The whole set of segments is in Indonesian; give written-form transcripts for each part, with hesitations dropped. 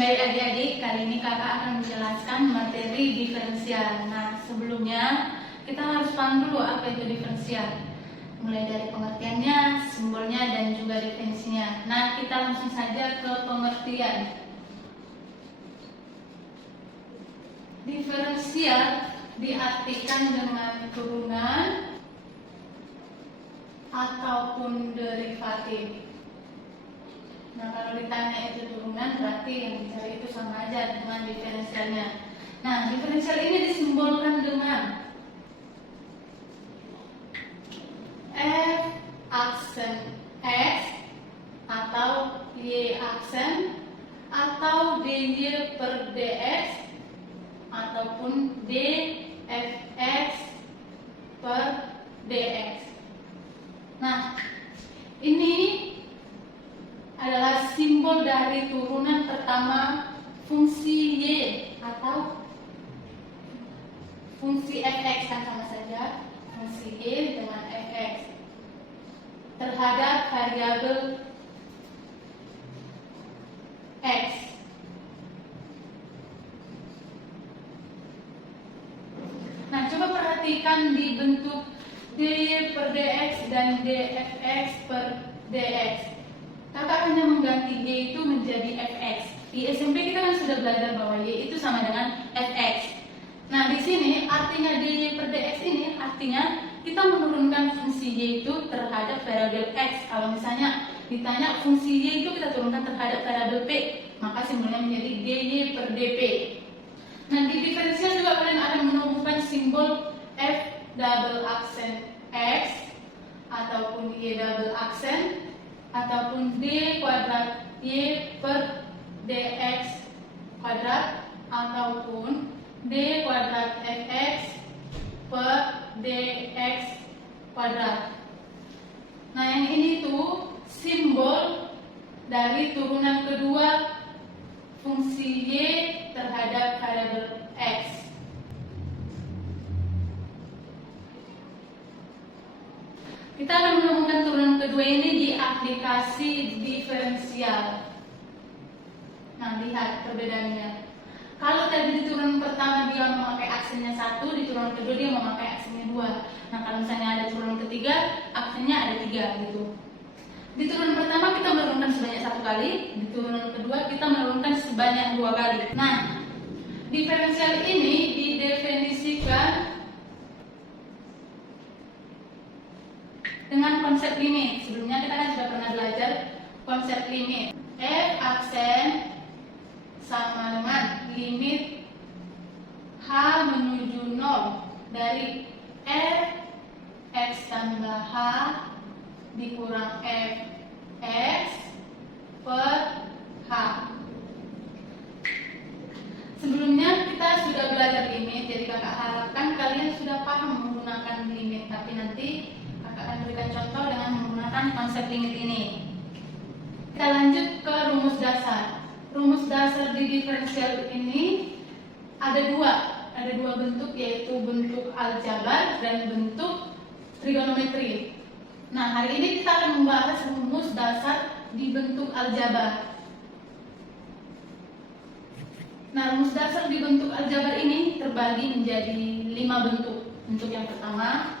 Baik adik-adik, kali ini kakak akan menjelaskan materi diferensial. Nah, sebelumnya kita harus paham dulu apa itu diferensial. Mulai dari pengertiannya, simbolnya, dan juga definisinya. Nah, kita langsung saja ke pengertian. Diferensial diartikan dengan turunan ataupun derivatif. Nah, kalau ditanya itu turunan, berarti yang dicari itu sama aja dengan diferensialnya. Nah, diferensial ini disimbolkan dengan F aksen X atau Y aksen atau DY per DX ataupun DFX per DX. Nah, ini adalah simbol dari turunan pertama fungsi Y atau fungsi fx, kan sama saja fungsi Y dengan fx terhadap variabel x. Nah, coba perhatikan di bentuk dy per dx dan dfx per dx. Kakak hanya mengganti Y itu menjadi Fx. Di SMP kita kan sudah belajar bahwa Y itu sama dengan Fx. Nah, di sini artinya dy per dx ini artinya kita menurunkan fungsi Y itu terhadap variabel X. Kalau misalnya ditanya fungsi Y itu kita turunkan terhadap variabel P, maka simbolnya menjadi dy per dp. Nah, di diferensial juga kalian akan menemukan simbol F double aksen X ataupun Y double aksen ataupun D kuadrat Y per DX kuadrat ataupun D kuadrat FX per DX kuadrat. Nah, yang ini tuh simbol dari turunan kedua fungsi Y terhadap variabel X. Kita akan menemukan turunan kedua ini di aplikasi diferensial. Nah, lihat perbedaannya. Kalau tadi di turunan pertama dia memakai aksennya 1, di turunan kedua dia memakai aksennya 2. Nah, kalau misalnya ada turunan ketiga, aksennya ada 3 gitu. Di turunan pertama kita menurunkan sebanyak 1 kali, di turunan kedua kita menurunkan sebanyak 2 kali. Nah, diferensial ini didefinisikan dengan konsep limit. Sebelumnya kita kan sudah pernah belajar konsep limit. F aksen sama dengan limit H menuju 0 dari F X tambah H dikurang F X per H. Sebelumnya kita sudah belajar limit, jadi kakak harapkan kalian sudah paham menggunakan limit. Tapi nanti akan berikan contoh dengan menggunakan konsep limit ini. Kita lanjut ke rumus dasar. Rumus dasar di diferensial ini ada dua bentuk, yaitu bentuk aljabar dan bentuk trigonometri. Nah, hari ini kita akan membahas rumus dasar di bentuk aljabar. Nah, rumus dasar di bentuk aljabar ini terbagi menjadi 5 bentuk. Bentuk yang pertama,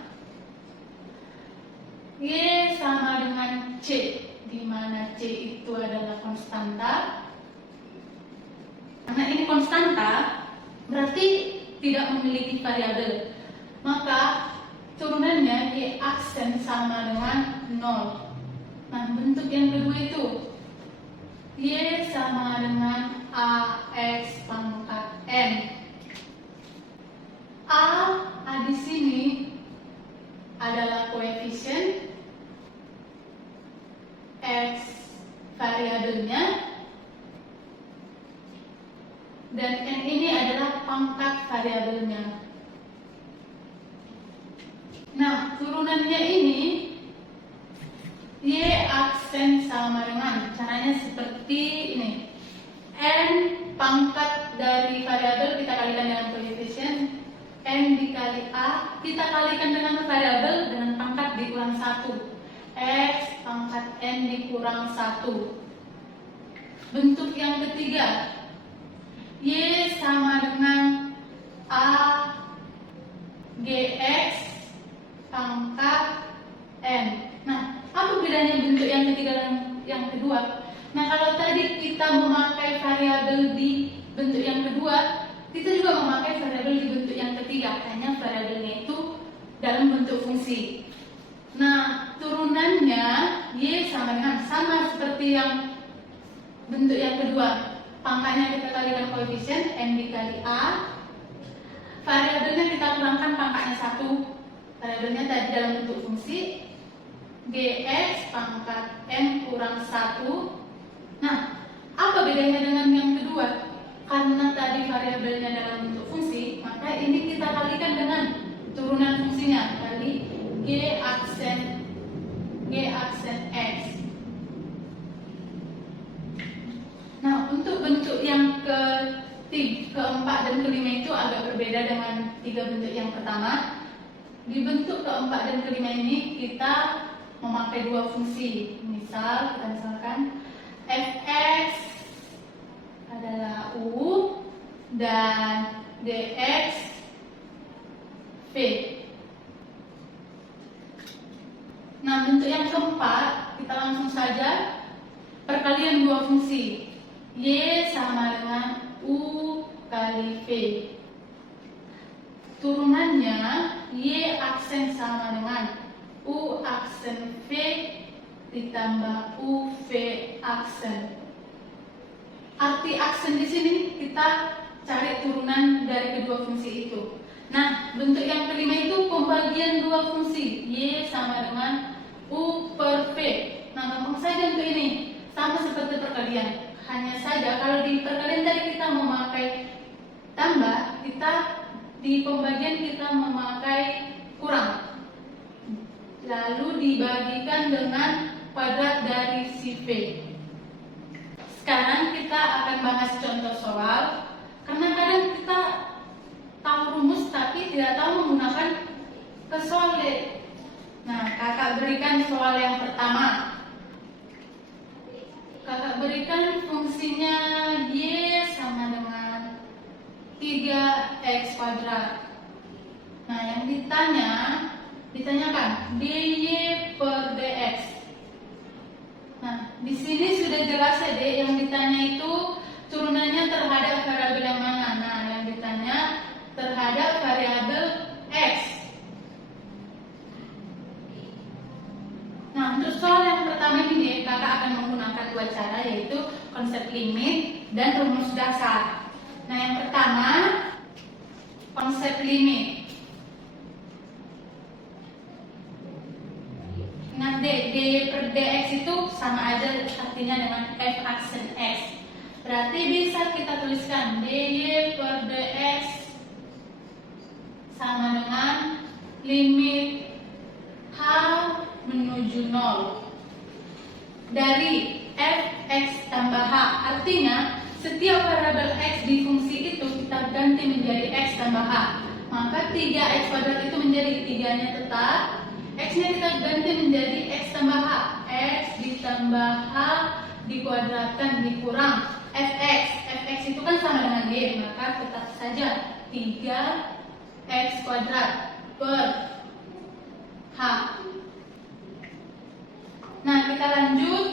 Y sama dengan C, di mana C itu adalah konstanta. Karena ini konstanta, berarti tidak memiliki variabel. Maka turunannya Y aksen sama dengan 0. Nah, bentuk yang kedua itu Y sama dengan AX pangkat N. A di sini adalah koefisien, X variabelnya, dan N ini adalah pangkat variabelnya. Nah, turunannya ini Y aksen sama dengan, caranya seperti ini. N pangkat dari variabel kita kalikan dengan koefisien, N dikali A kita kalikan dengan variabel dengan pangkat dikurang 1. X pangkat N dikurang 1. Bentuk yang ketiga, sama dengan A GX pangkat M. Nah, apa bedanya bentuk yang ketiga dan yang kedua? Nah, kalau tadi kita memakai variabel di bentuk yang kedua, kita juga memakai variabel di bentuk yang ketiga, hanya variabelnya itu dalam bentuk fungsi. Nah, turunannya Y sama seperti yang bentuk yang kedua. Pangkatnya kita kalikan koefisien M dikali A. Variabelnya kita kurangkan pangkatnya 1. Variabelnya tadi dalam bentuk fungsi GX pangkat M kurang 1. Nah, apa bedanya dengan yang kedua? Karena tadi variabelnya dalam bentuk fungsi, maka ini kita kalikan dengan turunan fungsinya kali G aksen X. Nah, untuk bentuk yang keempat dan kelima itu agak berbeda dengan tiga bentuk yang pertama. Di bentuk keempat dan kelima ini kita memakai dua fungsi. Kita misalkan fx adalah u dan dx v. Nah, bentuk yang keempat kita langsung saja perkalian dua fungsi. Y sama dengan U kali V. Turunannya Y aksen sama dengan U aksen V ditambah UV aksen. Arti aksen di sini kita cari turunan dari kedua fungsi itu. Nah, bentuk yang kelima itu pembagian dua fungsi. Y sama dengan U per V. Nah, gampang saja untuk ini. Sama seperti perkalian. Hanya saja kalau di perkalian tadi kita memakai tambah, kita di pembagian kita memakai kurang. Lalu dibagikan dengan kuadrat dari si V. Sekarang kita akan bahas contoh soal. Karena kadang kita tahu rumus tapi tidak tahu menggunakan kesoal. Nah, kakak berikan soal yang pertama. Kakak berikan fungsinya Y sama dengan 3x kuadrat. Nah, yang ditanyakan dy per dx. Nah, di sini sudah jelas ya, dek, yang ditanya itu turunannya terhadap variabel yang mana? Nah, yang ditanya terhadap variabel x. Nah, untuk soal yang pertama ini kakak akan menggunakan dua cara, yaitu konsep limit dan rumus dasar. Nah, yang pertama konsep limit. Nah, dy per dx itu sama aja artinya dengan f aksen x. Berarti bisa kita tuliskan dy per dx sama dengan limit h menuju 0 dari fx tambah h. Artinya setiap variabel x di fungsi itu kita ganti menjadi x tambah h. Maka 3x kuadrat itu menjadi 3-nya tetap, x-nya kita ganti menjadi x tambah h. X ditambah h dikuadratkan dikurang fx. Fx itu kan sama dengan y, maka tetap saja 3x kuadrat per h. Nah, kita lanjut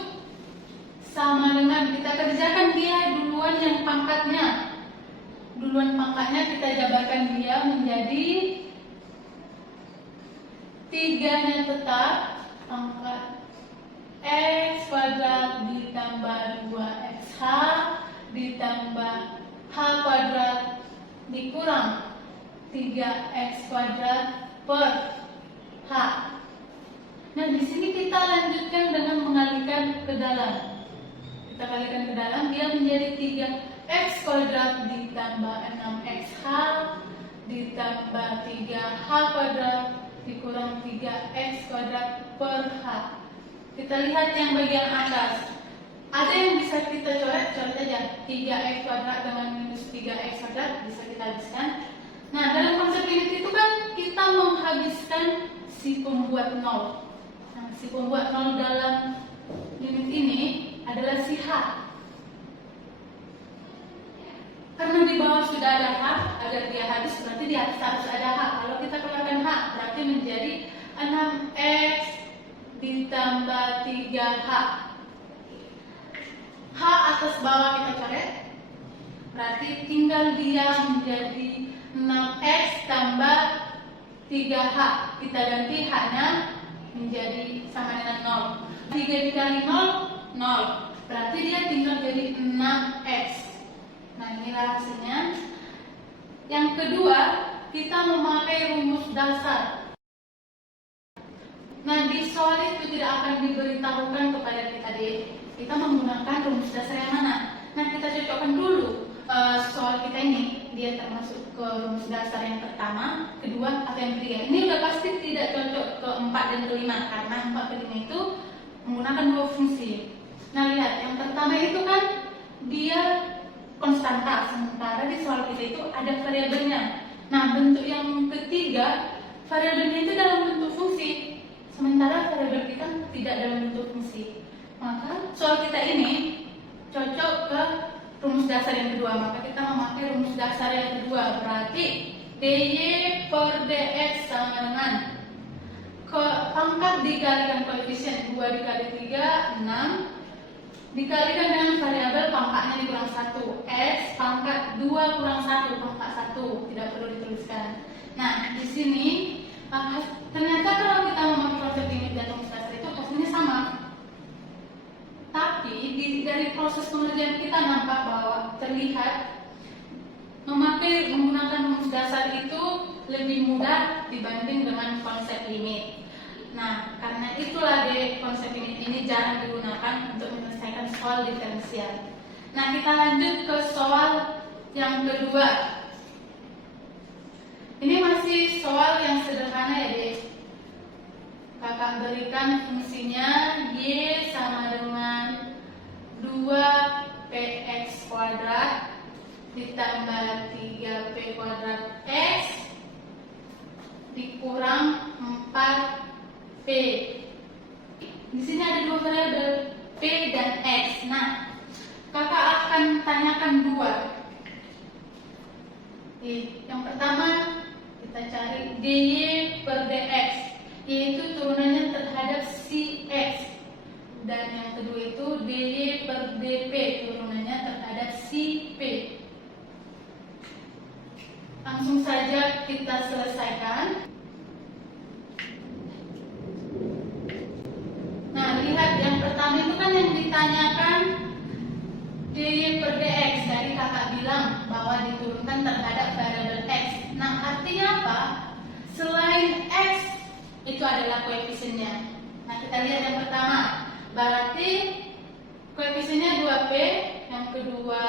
sama dengan kita kerjakan dia duluan yang pangkatnya. Duluan pangkatnya kita jabarkan dia menjadi 3-nya tetap pangkat x kuadrat ditambah 2xh ditambah h kuadrat dikurang 3x kuadrat per h. Nah, di sini kita lanjutkan dengan mengalihkan ke dalam. Kita kalikan ke dalam, dia menjadi 3x kuadrat ditambah 6xh ditambah 3h kuadrat dikurang 3x kuadrat per h. Kita lihat yang bagian atas. Ada yang bisa kita coret aja. 3x kuadrat dengan minus 3x kuadrat bisa kita habiskan. Nah, dalam konsep limit itu kan kita menghabiskan si pembuat 0. Nah, si pembuat 0 dalam limit ini adalah si h. Karena di bawah sudah ada H, agar dia habis berarti di atas harus ada H. Kalau kita keluarkan H, berarti menjadi 6X ditambah 3H. H atas bawah kita coret, berarti tinggal dia menjadi 6X tambah 3H. Kita ganti H-nya menjadi sama dengan 0. 3 dikali 0, 0. Berarti dia tinggal jadi 6X. Nah, inilah hasilnya. Yang kedua, kita memakai rumus dasar. Nah, di soal itu tidak akan diberitahukan kepada kita kita menggunakan rumus dasar yang mana. Nah, kita cocokkan dulu soal kita ini, dia termasuk ke rumus dasar yang pertama, kedua, atau yang ketiga. Ini udah pasti tidak cocok keempat dan kelima, karena 4 ke 5 itu menggunakan dua fungsi. Nah, lihat, yang pertama itu kan dia konstanta, sementara di soal kita itu ada variabelnya. Nah, bentuk yang ketiga, variabelnya itu dalam bentuk fungsi, sementara variabel kita tidak dalam bentuk fungsi. Maka soal kita ini cocok ke rumus dasar yang kedua, maka kita memakai rumus dasar yang kedua. Berarti dy per dx sama dengan pangkat dikalikan koefisien 2 dikali 3, 6 dikalikan dengan variabel pangkatnya dikurang 1, x pangkat 2 kurang 1 pangkat 1, tidak perlu dituliskan. Nah, di sini ternyata kalau kita memakai konsep limit dan rumus dasar itu hasilnya sama. Tapi dari proses pengerjaan kita nampak bahwa terlihat menggunakan rumus dasar itu lebih mudah dibanding dengan konsep limit. Nah, karena itulah konsep limit ini jarang digunakan untuk menyelesaikan soal diferensial. Nah, kita lanjut ke soal yang kedua. Ini masih soal yang sederhana ya, Dek. Kakak berikan fungsinya y sama dengan 2px kuadrat ditambah 3p kuadrat x dikurang 4p. Di sini ada dua variabel p dan x. Nah, kakak akan tanyakan dua. Yang pertama kita cari dy per dx, yaitu turunannya terhadap si x, dan yang kedua itu dy per dp, turunannya terhadap si p. Langsung saja kita selesaikan. Nah, lihat yang pertama itu kan yang ditanyakan dy per dx, dari kakak bilang bahwa diturunkan terhadap variabel x. Nah, artinya apa? Selain x itu adalah koefisiennya. Nah, kita lihat yang pertama, berarti koefisiennya 2p, yang kedua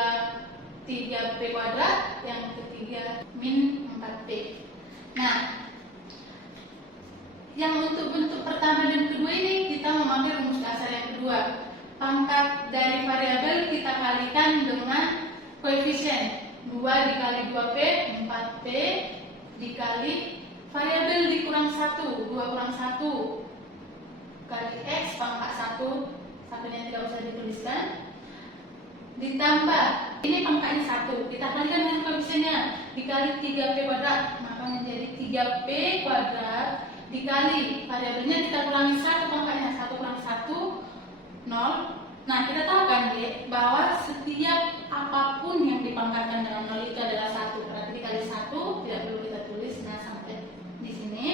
3p kuadrat, yang ketiga min 4p. Nah, yang untuk bentuk pertama dan kedua ini kita memakai rumus dasar yang kedua. Pangkat dari variabel kita kalikan dengan koefisien. 2 dikali 2p, 4p dikali variabel dikurang 1, 2 kurang 1 kali x pangkat 1, satunya tidak usah dituliskan, ditambah ini pangkatnya 1, kita kalikan dengan koefisiennya dikali 3p kuadrat, maka menjadi 3p kuadrat dikali variabelnya kita kurangi 1 pangkatnya, 1 kurang 1 0. Nah, kita tahu kan bahwa setiap apapun yang dipangkatkan dengan 0 itu adalah 1, berarti dikali 1, tidak perlu kita tulis. Nah, sampai di sini.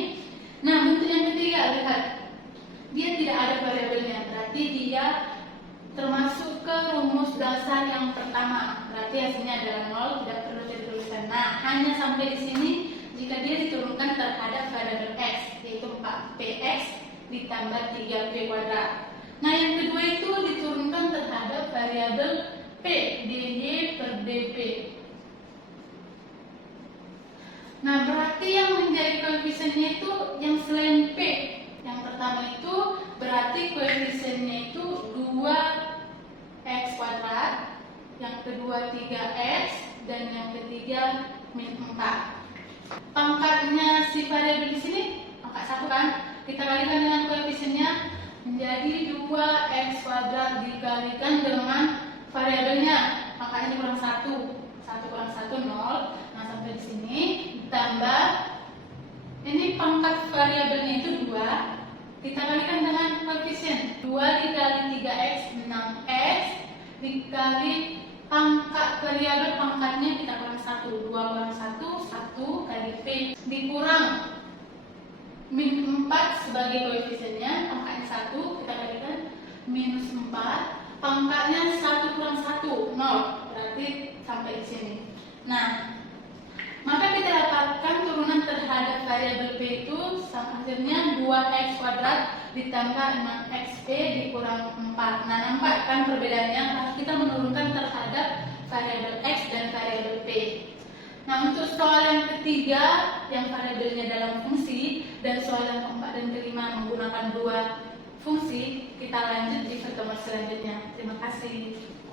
Nah, bentuk yang ketiga, lihat, dia tidak ada variabelnya, berarti dia termasuk ke rumus dasar yang pertama, berarti hasilnya adalah 0, tidak perlu dituliskan. Nah, hanya sampai di sini jika dia diturunkan terhadap variabel x, yaitu 4px ditambah 3p kuadrat. Nah, yang kedua itu diturunkan terhadap variabel p, dy per dp. Nah, berarti yang menjadi koefisiennya itu yang selain p. Yang pertama itu berarti koefisiennya itu 2x kuadrat, yang kedua 3x, dan yang ketiga min 4. Pangkatnya si variabel di sini pangkat 1 kan? Kita kalikan dengan koefisiennya menjadi 2x kuadrat dikalikan dengan variabelnya pangkatnya kurang 1, 1 kurang 1 pangkat variabelnya itu 2, kita kalikan dengan koefisien 2 dikali 3x 6x dikali pangkat variabel pangkatnya kita kurang 1, 2 kurang 1, 1 kali P dikurang min 4 sebagai koefisiennya, pangkatnya 1 kita kalikan minus 4, pangkatnya 1 kurang 1 0, berarti sampai di sini. Nah, maka kita dapatkan turunan terhadap variabel P itu hasilnya 2x kuadrat ditambah 6xp dikurang 4. Nah, nampak kan perbedaannya kita menurunkan terhadap variabel x dan variabel P. Nah, untuk soal yang ketiga yang variabelnya dalam fungsi dan soal yang keempat dan kelima menggunakan dua fungsi, kita lanjut di pertemuan selanjutnya. Terima kasih.